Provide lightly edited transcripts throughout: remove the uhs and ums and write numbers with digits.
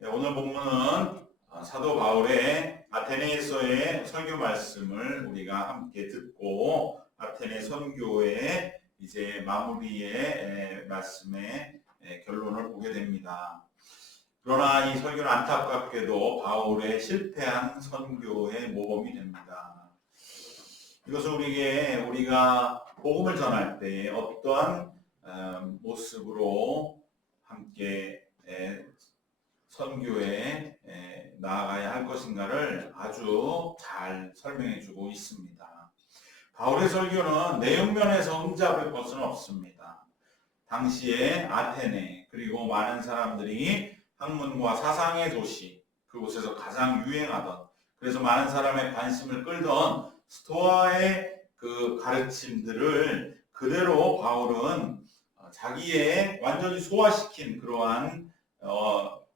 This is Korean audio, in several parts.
오늘 본문은 사도 바울의 아테네에서의 설교 말씀을 우리가 함께 듣고 아테네 선교의 이제 마무리의 말씀의 결론을 보게 됩니다. 그러나 이 설교는 안타깝게도 바울의 실패한 선교의 모범이 됩니다. 이것은 우리가 복음을 전할 때 어떠한 모습으로 함께 선교에 나아가야 할 것인가를 아주 잘 설명해 주고 있습니다. 바울의 설교는 내용면에서 흠잡을 것은 없습니다. 당시에 아테네 그리고 많은 사람들이 학문과 사상의 도시, 그곳에서 가장 유행하던, 그래서 많은 사람의 관심을 끌던 스토아의 그 가르침들을 그대로 바울은 자기의 완전히 소화시킨 그러한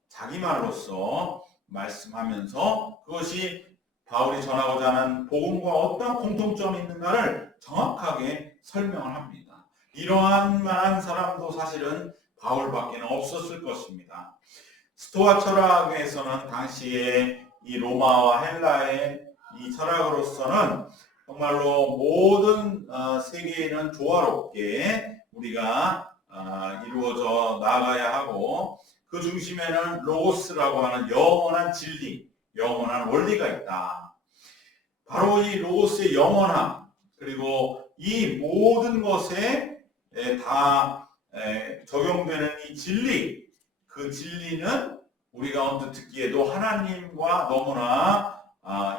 자기 말로서 말씀하면서 그것이 바울이 전하고자 하는 복음과 어떤 공통점이 있는가를 정확하게 설명을 합니다. 이러한 만한 사람도 사실은 바울밖에는 없었을 것입니다. 스토아 철학에서는 당시에 이 로마와 헬라의 이 철학으로서는 정말로 모든 세계에는 조화롭게 우리가 이루어져 나가야 하고 그 중심에는 로고스라고 하는 영원한 진리, 영원한 원리가 있다. 바로 이 로고스의 영원함, 그리고 이 모든 것에 다 적용되는 이 진리, 그 진리는 우리가 언뜻 듣기에도 하나님과 너무나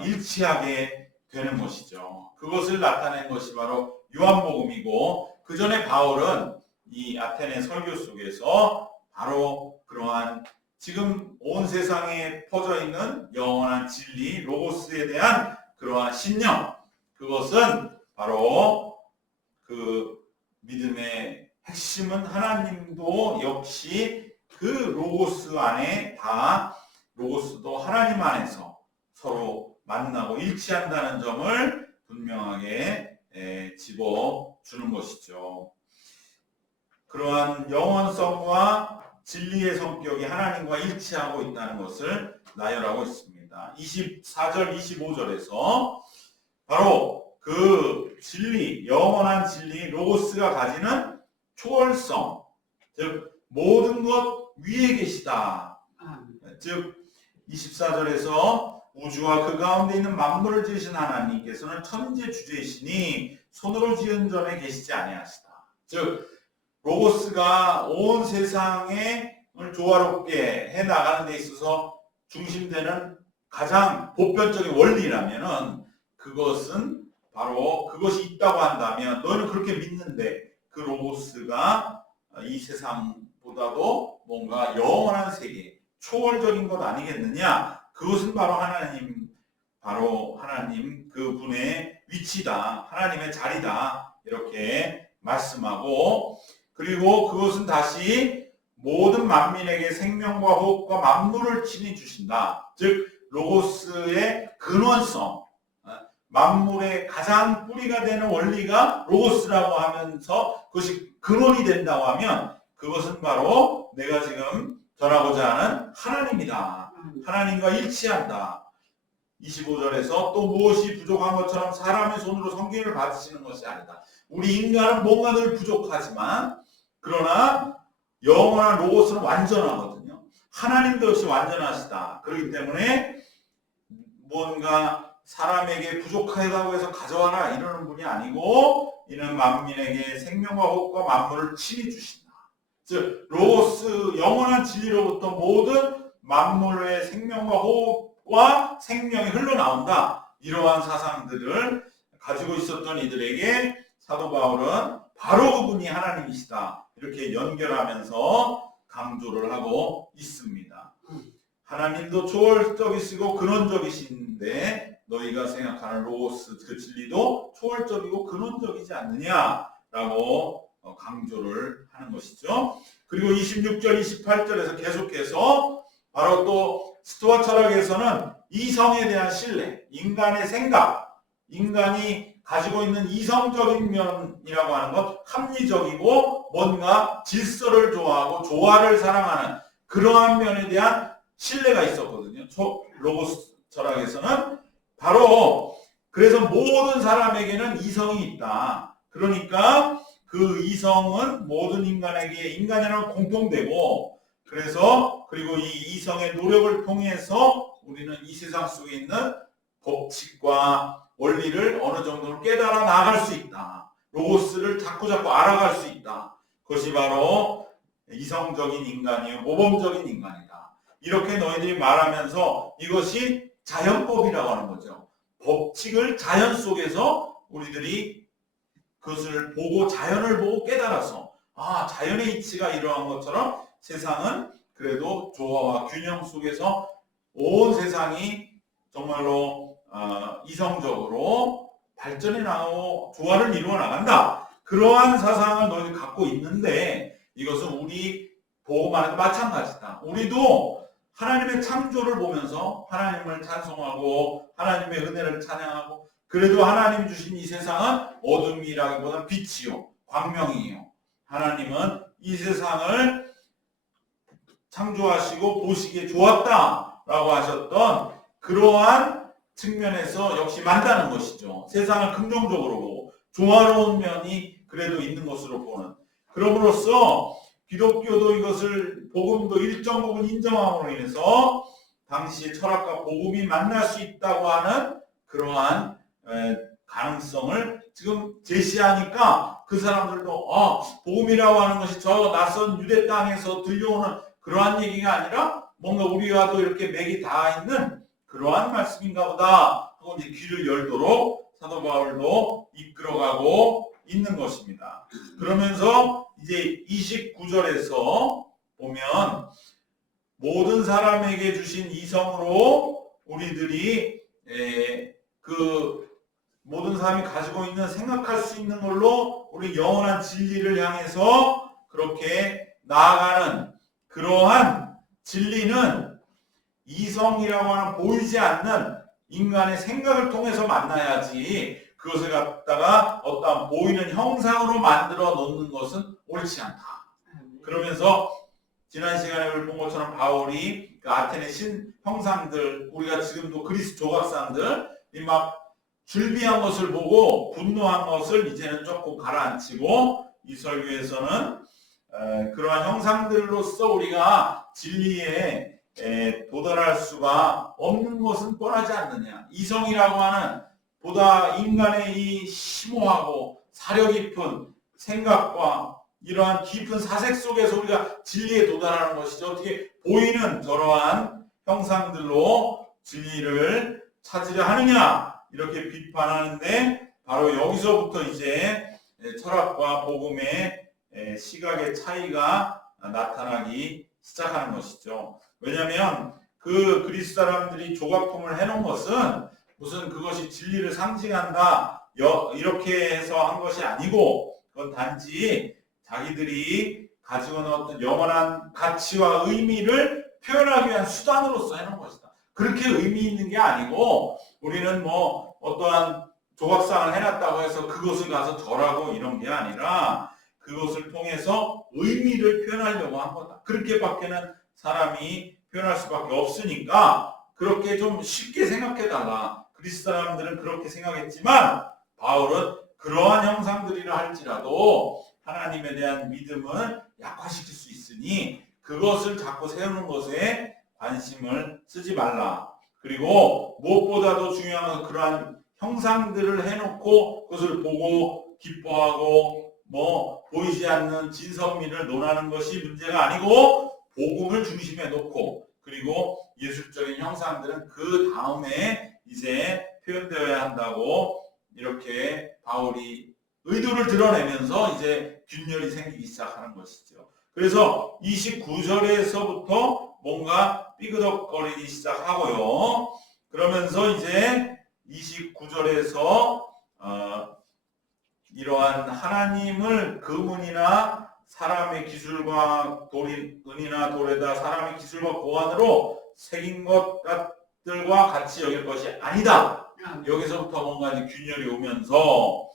일치하게 되는 것이죠. 그것을 나타낸 것이 바로 요한복음이고, 그 전에 바울은 이 아테네 설교 속에서 바로 그러한 지금 온 세상에 퍼져 있는 영원한 진리, 로고스에 대한 그러한 신념, 그것은 바로 그 믿음의 핵심은 하나님도 역시 그 로고스 안에 다 로고스도 하나님 안에서 서로 만나고 일치한다는 점을 분명하게 집어주는 것이죠. 그러한 영원성과 진리의 성격이 하나님과 일치하고 있다는 것을 나열하고 있습니다. 24절, 25절에서 바로 그 진리, 영원한 진리, 로고스가 가지는 초월성, 즉 모든 것 위에 계시다. 즉 24절에서 우주와 그 가운데 있는 만물을 지으신 하나님께서는 천지 주제이시니 손으로 지은 전에 계시지 아니하시다. 즉 로고스가 온 세상을 조화롭게 해나가는 데 있어서 중심되는 가장 보편적인 원리라면은 그것은 바로 그것이 있다고 한다면 너희는 그렇게 믿는데 그 로고스가 이 세상보다도 뭔가 영원한 세계, 초월적인 것 아니겠느냐? 그것은 바로 하나님 그분의 위치다, 하나님의 자리다 이렇게 말씀하고, 그리고 그것은 다시 모든 만민에게 생명과 호흡과 만물을 친히 주신다. 즉 로고스의 근원성, 만물의 가장 뿌리가 되는 원리가 로고스라고 하면서 그것이 근원이 된다고 하면 그것은 바로 내가 지금 전하고자 하는 하나님이다. 하나님과 일치한다. 25절에서 또 무엇이 부족한 것처럼 사람의 손으로 섬김을 받으시는 것이 아니다. 우리 인간은 뭔가 늘 부족하지만 그러나 영원한 로고스는 완전하거든요. 하나님도 역시 완전하시다. 그렇기 때문에 뭔가 사람에게 부족하다고 해서 가져와라 이러는 분이 아니고 이는 만민에게 생명과 호흡과 만물을 친히 주신다. 즉 로고스 영원한 진리로부터 모든 만물의 생명과 호흡과 생명이 흘러나온다. 이러한 사상들을 가지고 있었던 이들에게 사도 바울은 바로 그분이 하나님이시다. 이렇게 연결하면서 강조를 하고 있습니다. 하나님도 초월적이시고 근원적이신데 너희가 생각하는 로고스 그 진리도 초월적이고 근원적이지 않느냐라고 강조를 하는 것이죠. 그리고 26절, 28절에서 계속해서 바로 또 스토아 철학에서는 이성에 대한 신뢰, 인간의 생각, 인간이 가지고 있는 이성적인 면이라고 하는 것, 합리적이고 뭔가 질서를 좋아하고 조화를 사랑하는 그러한 면에 대한 신뢰가 있었거든요. 로고스 철학에서는 바로 그래서 모든 사람에게는 이성이 있다. 그러니까 그 이성은 모든 인간에게 인간이라는 공통되고 그래서 그리고 이 이성의 노력을 통해서 우리는 이 세상 속에 있는 법칙과 원리를 어느 정도는 깨달아 나갈 수 있다. 로고스를 자꾸자꾸 알아갈 수 있다. 그것이 바로 이성적인 인간이요 모범적인 인간이다. 이렇게 너희들이 말하면서 이것이 자연법이라고 하는 거죠. 법칙을 자연 속에서 우리들이 그것을 보고 자연을 보고 깨달아서 자연의 이치가 이러한 것처럼 세상은 그래도 조화와 균형 속에서 온 세상이 정말로 이성적으로 발전해 나가고 조화를 이루어 나간다. 그러한 사상을 너희들 갖고 있는데 이것은 우리 복음과도 마찬가지다. 우리도 하나님의 창조를 보면서 하나님을 찬송하고 하나님의 은혜를 찬양하고 그래도 하나님 주신 이 세상은 어둠이라기보다는 빛이요 광명이에요. 하나님은 이 세상을 창조하시고 보시기에 좋았다라고 하셨던 그러한 측면에서 역시 만다는 것이죠. 세상을 긍정적으로 보고 조화로운 면이 그래도 있는 것으로 보는. 그럼으로써 기독교도 이것을 복음도 일정 부분 인정함으로 인해서 당시의 철학과 복음이 만날 수 있다고 하는 그러한 가능성을 지금 제시하니까 그 사람들도 복음이라고 하는 것이 저 낯선 유대 땅에서 들려오는 그러한 얘기가 아니라 뭔가 우리와도 이렇게 맥이 닿아 있는 그러한 말씀인가 보다 하고 이제 귀를 열도록 사도 바울도 이끌어가고 있는 것입니다. 그러면서 이제 29절에서 보면 모든 사람에게 주신 이성으로 우리들이 그 모든 사람이 가지고 있는 생각할 수 있는 걸로 우리 영원한 진리를 향해서 그렇게 나아가는 그러한 진리는 이성이라고 하는 보이지 않는 인간의 생각을 통해서 만나야지 그것을 갖다가 어떠한 보이는 형상으로 만들어 놓는 것은 옳지 않다. 그러면서 지난 시간에 우리 본 것처럼 바울이 그 아테네 신 형상들 우리가 지금도 그리스 조각상들 막 줄비한 것을 보고 분노한 것을 이제는 조금 가라앉히고 이 설교에서는 그러한 형상들로서 우리가 진리에 도달할 수가 없는 것은 뻔하지 않느냐. 이성이라고 하는 보다 인간의 이 심오하고 사려 깊은 생각과 이러한 깊은 사색 속에서 우리가 진리에 도달하는 것이죠. 어떻게 보이는 저러한 형상들로 진리를 찾으려 하느냐 이렇게 비판하는데 바로 여기서부터 이제 철학과 복음의 시각의 차이가 나타나기 시작하는 것이죠. 왜냐하면 그 그리스 사람들이 조각품을 해놓은 것은 무슨 그것이 진리를 상징한다 이렇게 해서 한 것이 아니고 그건 단지 자기들이 가지고 있는 어떤 영원한 가치와 의미를 표현하기 위한 수단으로서 해놓은 것이다. 그렇게 의미 있는 게 아니고 우리는 뭐 어떠한 조각상을 해놨다고 해서 그것을 가서 절하고 이런 게 아니라 그것을 통해서 의미를 표현하려고 한 거다. 그렇게밖에는 사람이 표현할 수밖에 없으니까 그렇게 좀 쉽게 생각해달라. 그리스 사람들은 그렇게 생각했지만 바울은 그러한 형상들이라 할지라도 하나님에 대한 믿음을 약화시킬 수 있으니 그것을 자꾸 세우는 것에 관심을 쓰지 말라. 그리고 무엇보다도 중요한 건 그러한 형상들을 해놓고 그것을 보고 기뻐하고 뭐 보이지 않는 진선미를 논하는 것이 문제가 아니고 복음을 중심에 놓고 그리고 예술적인 형상들은 그 다음에 이제 표현되어야 한다고 이렇게 바울이 의도를 드러내면서 이제 균열이 생기기 시작하는 것이죠. 그래서 29절에서부터 뭔가 삐그덕거리기 시작하고요. 그러면서 이제 29절에서 이러한 하나님을 금은이나 사람의 기술과 은이나 돌에다 사람의 기술과 고안으로 새긴 것들과 같이 여길 것이 아니다. 여기서부터 뭔가 이제 균열이 오면서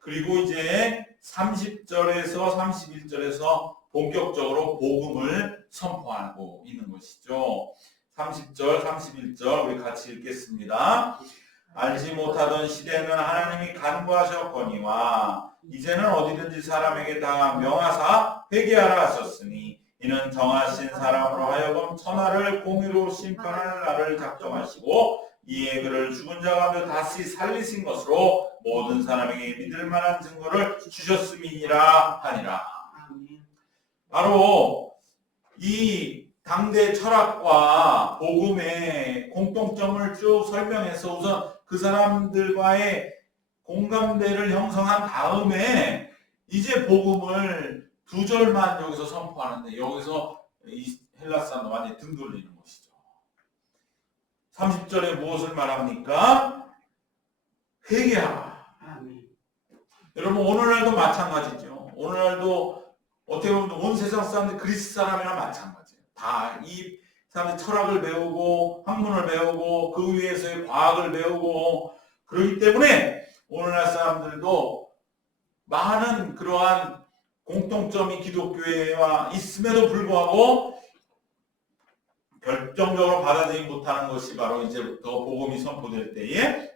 그리고 이제 30절에서 31절에서 본격적으로 복음을 선포하고 있는 것이죠. 30절, 31절 우리 같이 읽겠습니다. 알지 못하던 시대에는 하나님이 간구하셨거니와 이제는 어디든지 사람에게 다 명하사 회개하라 하셨으니 이는 정하신 사람으로 하여금 천하를 공의로 심판할 날을 작정하시고 이에 그를 죽은 자 가운데 다시 살리신 것으로 모든 사람에게 믿을 만한 증거를 주셨음이니라 하니라. 바로 이 당대 철학과 복음의 공통점을 쭉 설명해서 우선 그 사람들과의 공감대를 형성한 다음에 이제 복음을 두 절만 여기서 선포하는데 여기서 이 헬라 사람도 완전히 등 돌리는 것이죠. 30절에 무엇을 말합니까? 회개하라. 여러분 오늘날도 마찬가지죠. 오늘날도 어떻게 보면 온 세상 사람들 그리스 사람이랑 마찬가지예요. 다 이 사람들 철학을 배우고 학문을 배우고 그 위에서의 과학을 배우고 그렇기 때문에 오늘날 사람들도 많은 그러한 공통점이 기독교회와 있음에도 불구하고 결정적으로 받아들이지 못하는 것이 바로 이제부터 복음이 선포될 때에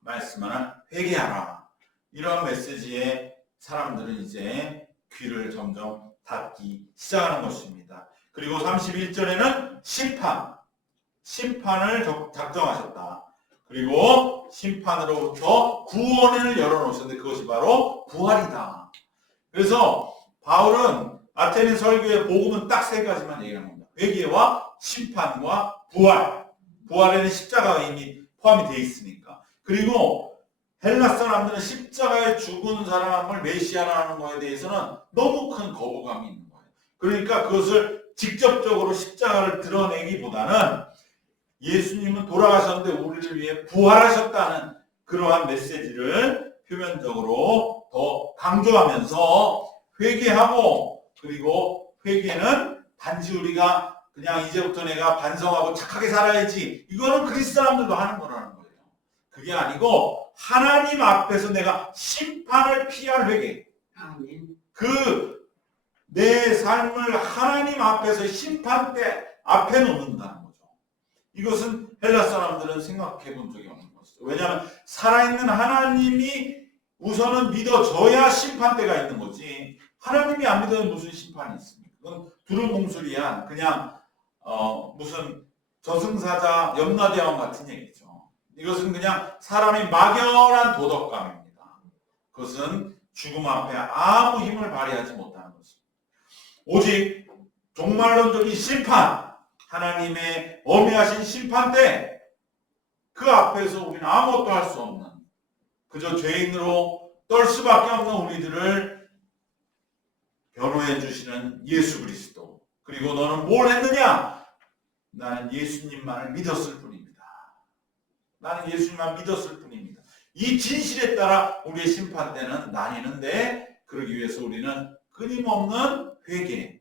말씀하는 회개하라. 이러한 메시지에 사람들은 이제 귀를 점점 닫기 시작하는 것입니다. 그리고 31절에는 심판을 작정하셨다. 그리고 심판으로부터 구원을 열어놓으셨는데 그것이 바로 부활이다. 그래서 바울은 아테네 설교의 복음은 딱 세 가지만 얘기하는 겁니다. 회개와 심판과 부활. 부활에는 십자가가 이미 포함이 되어 있으니까. 그리고 헬라 사람들은 십자가에 죽은 사람을 메시아라는 것에 대해서는 너무 큰 거부감이 있는 거예요. 그러니까 그것을 직접적으로 십자가를 드러내기보다는 예수님은 돌아가셨는데 우리를 위해 부활하셨다는 그러한 메시지를 표면적으로 더 강조하면서 회개하고, 그리고 회개는 단지 우리가 그냥 이제부터 내가 반성하고 착하게 살아야지, 이거는 그리스 사람들도 하는 거라는 거예요. 그게 아니고 하나님 앞에서 내가 심판을 피할 회개. 그 내 삶을 하나님 앞에서 심판대 앞에 놓는다는 거죠. 이것은 헬라 사람들은 생각해 본 적이 없는 것이죠. 왜냐하면 살아있는 하나님이 우선은 믿어져야 심판대가 있는 거지. 하나님이 안 믿으면 무슨 심판이 있습니까? 그건 두루뭉술이야. 그냥 무슨 저승사자 염라대왕 같은 얘기죠. 이것은 그냥 사람이 막연한 도덕감입니다. 그것은 죽음 앞에 아무 힘을 발휘하지 못하는 것입니다. 오직 종말론적인 심판, 하나님의 엄미하신 심판대, 그 앞에서 우리는 아무것도 할 수 없는, 그저 죄인으로 떨 수밖에 없는 우리들을 변호해 주시는 예수 그리스도. 그리고 너는 뭘 했느냐? 나는 예수님만을 믿었을 뿐입니다. 나는 예수님만 믿었을 뿐입니다. 이 진실에 따라 우리의 심판대는 나뉘는데, 그러기 위해서 우리는 끊임없는 회개,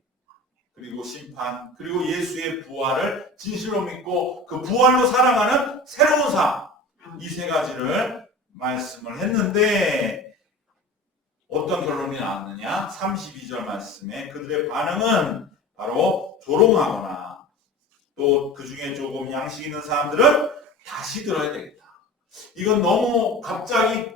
그리고 심판, 그리고 예수의 부활을 진실로 믿고 그 부활로 살아가는 새로운 삶, 이 세 가지를 말씀을 했는데 어떤 결론이 나왔느냐? 32절 말씀에 그들의 반응은 바로 조롱하거나, 또 그 중에 조금 양식 있는 사람들은 다시 들어야 되겠다. 이건 너무 갑자기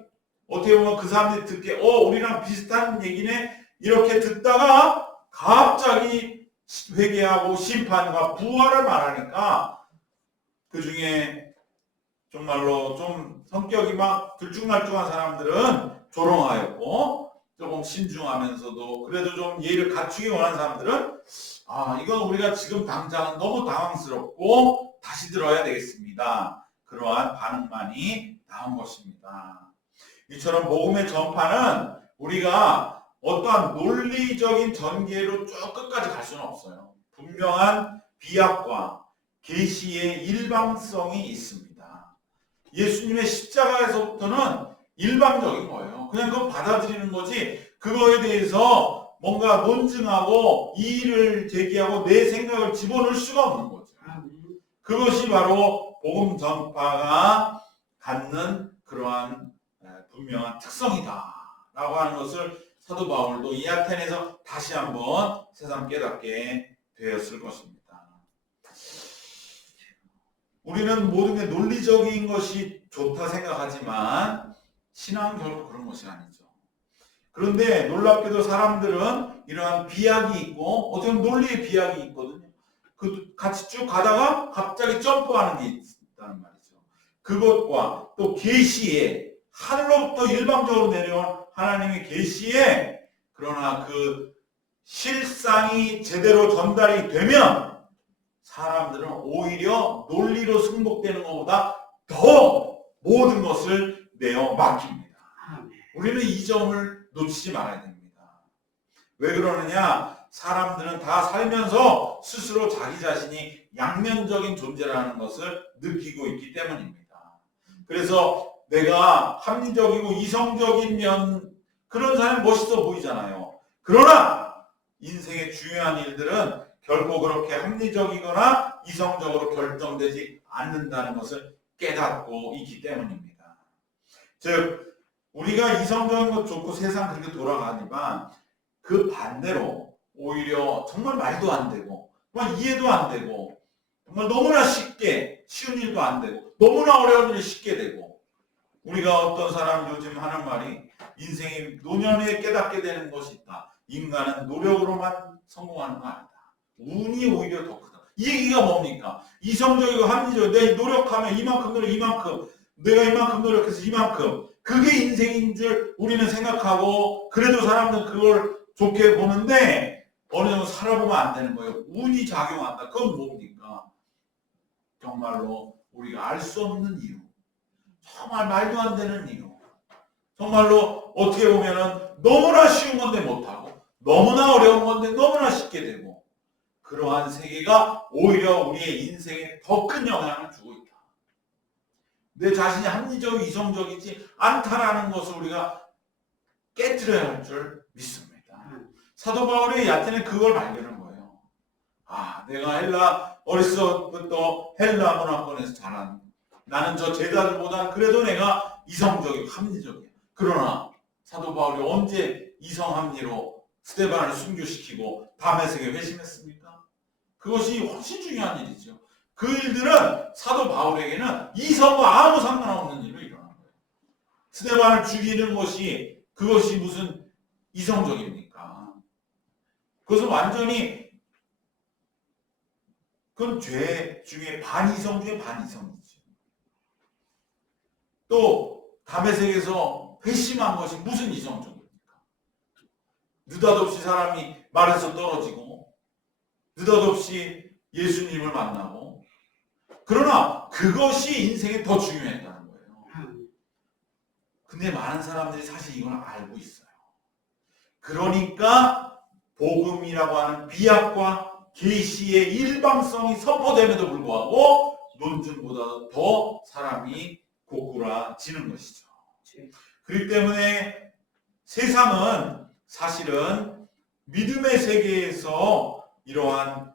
어떻게 보면 그 사람들이 듣기에 우리랑 비슷한 얘기네 이렇게 듣다가 갑자기 회개하고 심판과 부활을 말하니까 그 중에 정말로 좀 성격이 막 들쭉날쭉한 사람들은 조롱하였고, 조금 신중하면서도 그래도 좀 예의를 갖추기 원하는 사람들은 이건 우리가 지금 당장은 너무 당황스럽고 다시 들어야 되겠습니다. 그러한 반응만이 나온 것입니다. 이처럼 복음의 전파는 우리가 어떠한 논리적인 전개로 쭉 끝까지 갈 수는 없어요. 분명한 비약과 계시의 일방성이 있습니다. 예수님의 십자가에서부터는 일방적인 거예요. 그냥 그거 받아들이는 거지, 그거에 대해서 뭔가 논증하고 이의를 제기하고 내 생각을 집어넣을 수가 없는 거죠. 그것이 바로 복음 전파가 갖는 그러한 분명한 특성이다 라고 하는 것을 사도 바울도 이 아테네에서 다시 한번 새삼 깨닫게 되었을 것입니다. 우리는 모든 게 논리적인 것이 좋다 생각하지만 신앙은 결국 그런 것이 아니죠. 그런데 놀랍게도 사람들은 이러한 비약이 있고 어떻게 보면 논리의 비약이 있거든요. 그 같이 쭉 가다가 갑자기 점프하는 게 있다는 말이죠. 그것과 또 계시에 하늘로부터 일방적으로 내려온 하나님의 계시에 그러나 그 실상이 제대로 전달이 되면 사람들은 오히려 논리로 승복되는 것보다 더 모든 것을 내어 맡깁니다. 우리는 이 점을 놓치지 말아야 됩니다. 왜 그러느냐? 사람들은 다 살면서 스스로 자기 자신이 양면적인 존재라는 것을 느끼고 있기 때문입니다. 그래서 내가 합리적이고 이성적인 면 그런 사람이 멋있어 보이잖아요. 그러나 인생의 중요한 일들은 결코 그렇게 합리적이거나 이성적으로 결정되지 않는다는 것을 깨닫고 있기 때문입니다. 즉 우리가 이성적인 것 좋고 세상 그렇게 돌아가지만 그 반대로 오히려 정말 말도 안 되고 정말 이해도 안 되고 정말 너무나 쉽게 쉬운 일도 안 되고 너무나 어려운 일이 쉽게 되고 우리가 어떤 사람 요즘 하는 말이 인생이 노년에 깨닫게 되는 것이 있다. 인간은 노력으로만 성공하는 거 아니다. 운이 오히려 더 크다. 이 얘기가 뭡니까? 이성적이고 합리적이고 내가 노력하면 이만큼 노력 이만큼 내가 이만큼 노력해서 이만큼 그게 인생인 줄 우리는 생각하고 그래도 사람들은 그걸 좋게 보는데 어느 정도 살아보면 안 되는 거예요. 운이 작용한다. 그건 뭡니까? 정말로 우리가 알 수 없는 이유. 정말 말도 안 되는 이유. 정말로 어떻게 보면은 너무나 쉬운 건데 못하고 너무나 어려운 건데 너무나 쉽게 되고 그러한 세계가 오히려 우리의 인생에 더 큰 영향을 주고 있다. 내 자신이 합리적이고 이성적이지 않다라는 것을 우리가 깨뜨려야 할 줄 믿습니다. 사도 바울이 야텐에 그걸 발견한 거예요. 아, 내가 헬라 어렸을 때부터 헬라 문화권에서 자란 나는 저 제자들보다 그래도 내가 이성적이고 합리적이야. 그러나 사도 바울이 언제 이성합리로 스데반을 순교시키고 다메섹에 회심했습니까? 그것이 훨씬 중요한 일이죠. 그 일들은 사도 바울에게는 이성과 아무 상관없는 일로 일어난 거예요. 스데반을 죽이는 것이 그것이 무슨 이성적입니까? 그것은 완전히 그건 죄 중에 반이성 중에 반이성이죠. 또 다메섹에서 회심한 것이 무슨 이성적입니까? 느닷없이 사람이 말에서 떨어지고 느닷없이 예수님을 만나고 그러나 그것이 인생에 더 중요했다는 거예요. 근데 많은 사람들이 사실 이걸 알고 있어요. 그러니까 복음이라고 하는 비약과 계시의 일방성이 선포됨에도 불구하고 논증보다 더 사람이 고꾸라지는 것이죠. 그렇기 때문에 세상은 사실은 믿음의 세계에서 이러한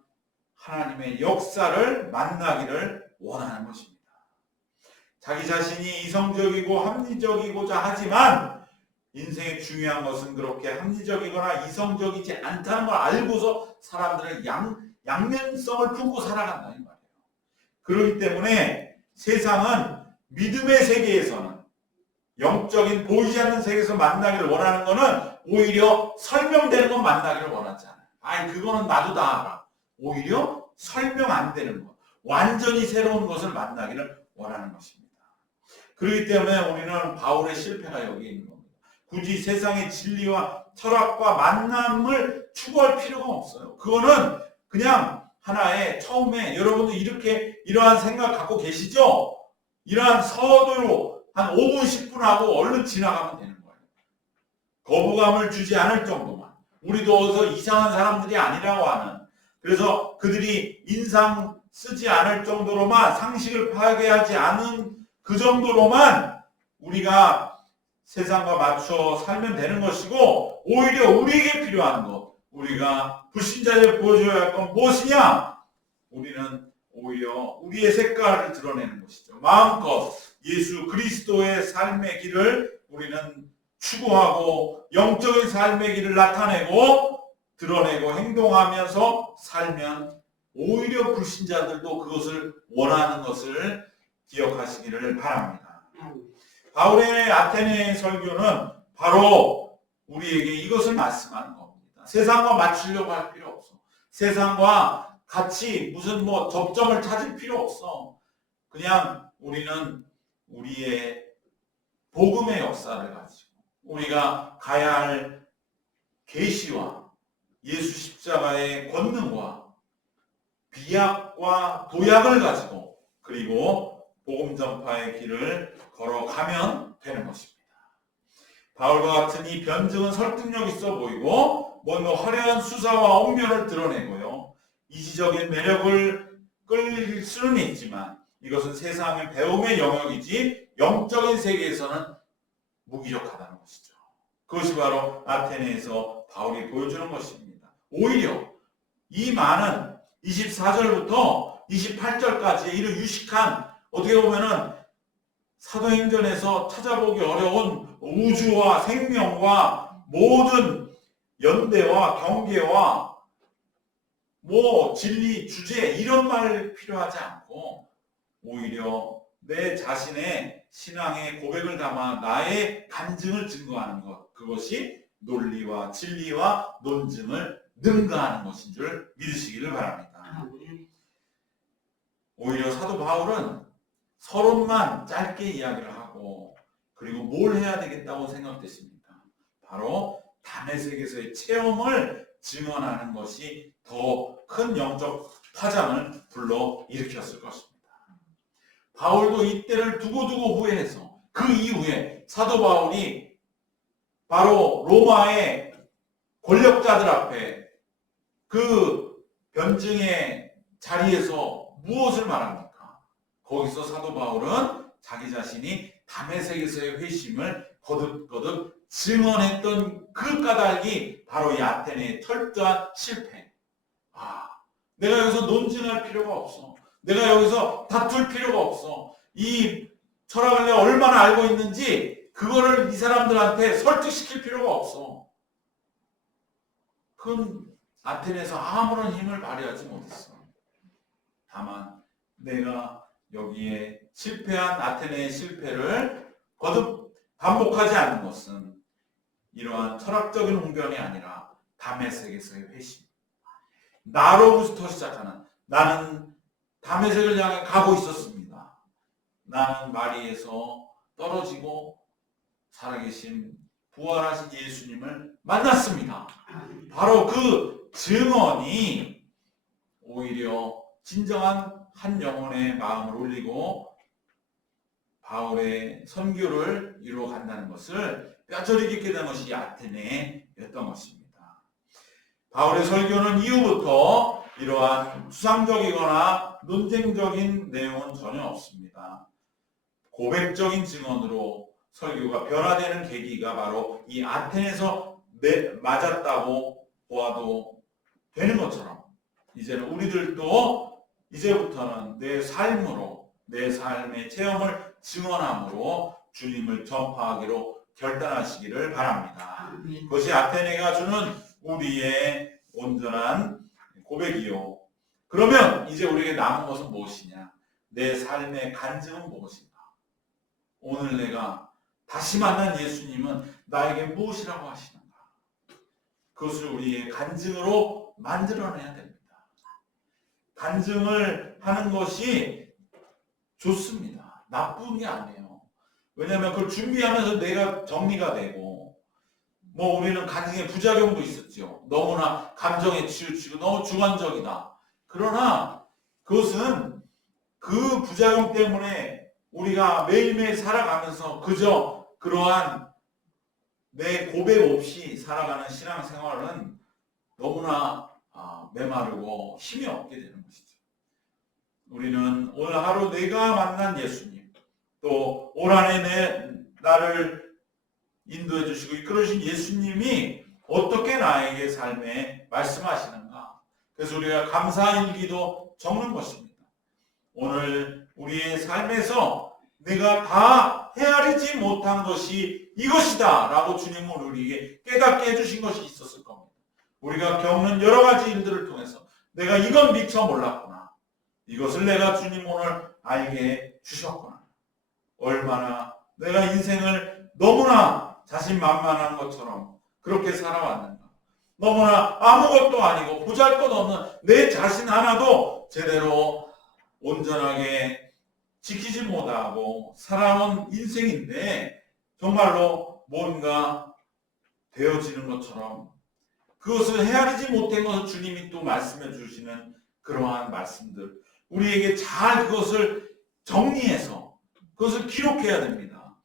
하나님의 역사를 만나기를 원하는 것입니다. 자기 자신이 이성적이고 합리적이고자 하지만 인생의 중요한 것은 그렇게 합리적이거나 이성적이지 않다는 걸 알고서 사람들은 양면성을 품고 살아간다 이 말이에요. 그렇기 때문에 세상은 믿음의 세계에서는 영적인 보이지 않는 세계에서 만나기를 원하는 것은 오히려 설명되는 것 만나기를 원하지 않아요. 아니 그거는 나도 다 알아. 오히려 설명 안 되는 것, 완전히 새로운 것을 만나기를 원하는 것입니다. 그렇기 때문에 우리는 바울의 실패가 여기에 있는 겁니다. 굳이 세상의 진리와 철학과 만남을 추구할 필요가 없어요. 그거는 그냥 하나의 처음에 여러분도 이러한 생각 갖고 계시죠? 이러한 서두로 한 5분, 10분 하고 얼른 지나가면 되는 거예요. 거부감을 주지 않을 정도만. 우리도 어디서 이상한 사람들이 아니라고 하는. 그래서 그들이 인상 쓰지 않을 정도로만 상식을 파괴하지 않은 그 정도로만 우리가 세상과 맞춰 살면 되는 것이고 오히려 우리에게 필요한 것, 우리가 불신자에게 보여줘야 할 건 무엇이냐? 우리는 오히려 우리의 색깔을 드러내는 것이죠. 마음껏 예수 그리스도의 삶의 길을 우리는 추구하고 영적인 삶의 길을 나타내고 드러내고 행동하면서 살면 오히려 불신자들도 그것을 원하는 것을 기억하시기를 바랍니다. 바울의 아테네 설교는 바로 우리에게 이것을 말씀하는 겁니다. 세상과 맞추려고 할 필요 없어. 세상과 같이 무슨 접점을 찾을 필요 없어. 그냥 우리는 우리의 복음의 역사를 가지고 우리가 가야 할 계시와 예수 십자가의 권능과 비약과 도약을 가지고 그리고 복음 전파의 길을 걸어가면 되는 것입니다. 바울과 같은 이 변증은 설득력 있어 보이고 뭔가 화려한 수사와 언변을 드러내고요. 이지적인 매력을 끌릴 수는 있지만 이것은 세상의 배움의 영역이지 영적인 세계에서는 무기력하다는 것이죠. 그것이 바로 아테네에서 바울이 보여주는 것입니다. 오히려 이 많은 24절부터 28절까지 이런 유식한 어떻게 보면은 사도행전에서 찾아보기 어려운 우주와 생명과 모든 연대와 경계와 진리, 주제 이런 말 필요하지 않고 오히려 내 자신의 신앙의 고백을 담아 나의 간증을 증거하는 것, 그것이 논리와 진리와 논증을 능가하는 것인 줄 믿으시기를 바랍니다. 오히려 사도 바울은 서론만 짧게 이야기를 하고 그리고 뭘 해야 되겠다고 생각됐습니까? 바로 다메섹에서의 체험을 증언하는 것이 더 큰 영적 파장을 불러 일으켰을 것입니다. 바울도 이때를 두고두고 후회해서 그 이후에 사도 바울이 바로 로마의 권력자들 앞에 그 변증의 자리에서 무엇을 말합니까? 거기서 사도 바울은 자기 자신이 다메섹에서의 회심을 거듭거듭 증언했던 그 까닭이 바로 이 아테네의 철저한 실패. 내가 여기서 논증할 필요가 없어. 내가 여기서 다툴 필요가 없어. 이 철학을 내가 얼마나 알고 있는지 그거를 이 사람들한테 설득시킬 필요가 없어. 그건 아테네에서 아무런 힘을 발휘하지 못했어. 다만 내가 여기에 실패한 아테네의 실패를 거듭 반복하지 않는 것은 이러한 철학적인 웅변이 아니라 다메섹에서의 회심. 나로부터 시작하는, 나는 다메섹을 향해 가고 있었습니다. 나는 마리에서 떨어지고 살아계신 부활하신 예수님을 만났습니다. 바로 그 증언이 오히려 진정한 한 영혼의 마음을 울리고 바울의 선교를 이루어 간다는 것을 뼈저리게 깨닫는 된 것이 아테네였던 것입니다. 바울의 설교는 이후부터 이러한 수상적이거나 논쟁적인 내용은 전혀 없습니다. 고백적인 증언으로 설교가 변화되는 계기가 바로 이 아테네에서 맞았다고 보아도 되는 것처럼 이제는 우리들도 이제부터는 내 삶으로 내 삶의 체험을 증언함으로 주님을 전파하기로 결단하시기를 바랍니다. 그것이 아테네가 주는 우리의 온전한 고백이요. 그러면 이제 우리에게 남은 것은 무엇이냐? 내 삶의 간증은 무엇인가? 오늘 내가 다시 만난 예수님은 나에게 무엇이라고 하시는가? 그것을 우리의 간증으로 만들어내야 됩니다. 간증을 하는 것이 좋습니다. 나쁜 게 아니에요. 왜냐하면 그걸 준비하면서 내가 정리가 되고 우리는 간증의 부작용도 있었죠. 너무나 감정에 치우치고 너무 주관적이다. 그러나 그것은 그 부작용 때문에 우리가 매일매일 살아가면서 그저 그러한 내 고백 없이 살아가는 신앙생활은 너무나 메마르고 힘이 없게 되는 것이죠. 우리는 오늘 하루 내가 만난 예수님, 또 올 한해 나를 인도해 주시고 이끌어주신 예수님이 어떻게 나에게 삶에 말씀하시는가. 그래서 우리가 감사일기도 적는 것입니다. 오늘 우리의 삶에서 내가 다 헤아리지 못한 것이 이것이다 라고 주님은 우리에게 깨닫게 해주신 것이 있었을 겁니다. 우리가 겪는 여러 가지 일들을 통해서 내가 이건 미처 몰랐구나. 이것을 내가 주님 오늘 알게 주셨구나. 얼마나 내가 인생을 너무나 자신만만한 것처럼 그렇게 살아왔는가. 너무나 아무것도 아니고 보잘것없는 내 자신 하나도 제대로 온전하게 지키지 못하고 살아온 인생인데 정말로 뭔가 되어지는 것처럼 그것을 헤아리지 못한 것을 주님이 또 말씀해 주시는 그러한 말씀들, 우리에게 잘 그것을 정리해서 그것을 기록해야 됩니다.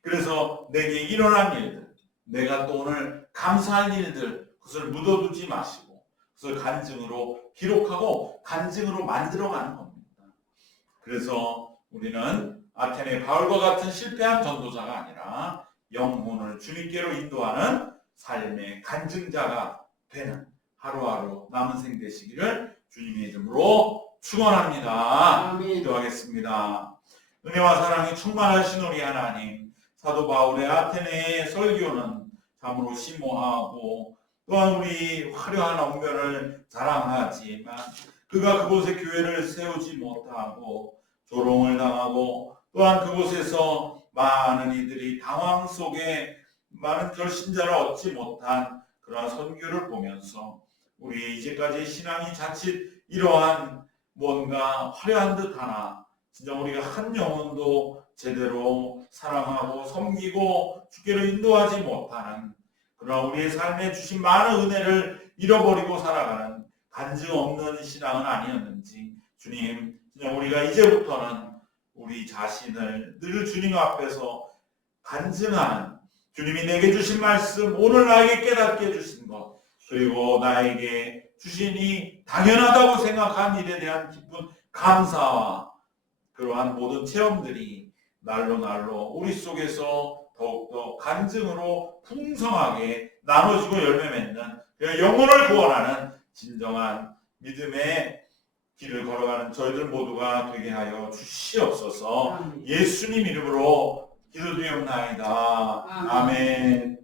그래서 내게 일어난 일들, 내가 또 오늘 감사할 일들, 그것을 묻어두지 마시고 그것을 간증으로 기록하고 간증으로 만들어가는 겁니다. 그래서 우리는 아테네 바울과 같은 실패한 전도자가 아니라 영혼을 주님께로 인도하는 삶의 간증자가 되는 하루하루 남은 생 되시기를 주님의 이름으로 축원합니다. 아멘. 기도하겠습니다. 은혜와 사랑이 충만하신 우리 하나님, 사도 바울의 아테네의 설교는 참으로 심오하고 또한 우리 화려한 언변을 자랑하지만 그가 그곳에 교회를 세우지 못하고 조롱을 당하고 또한 그곳에서 많은 이들이 당황 속에 많은 결신자를 얻지 못한 그러한 선교를 보면서 우리 이제까지 신앙이 자칫 이러한 뭔가 화려한 듯 하나 진짜 우리가 한 영혼도 제대로 사랑하고 섬기고 주께로 인도하지 못하는 그러나 우리의 삶에 주신 많은 은혜를 잃어버리고 살아가는 간증 없는 신앙은 아니었는지 주님, 그냥 우리가 이제부터는 우리 자신을 늘 주님 앞에서 간증하는 주님이 내게 주신 말씀, 오늘 나에게 깨닫게 해주신 것, 그리고 나에게 주시니 당연하다고 생각한 일에 대한 기쁜 감사와 그러한 모든 체험들이 날로 우리 속에서 더욱더 간증으로 풍성하게 나눠지고 열매 맺는 영혼을 구원하는 진정한 믿음의 길을 걸어가는 저희들 모두가 되게 하여 주시옵소서. 예수님 이름으로 기도드리옵나이다. 아멘.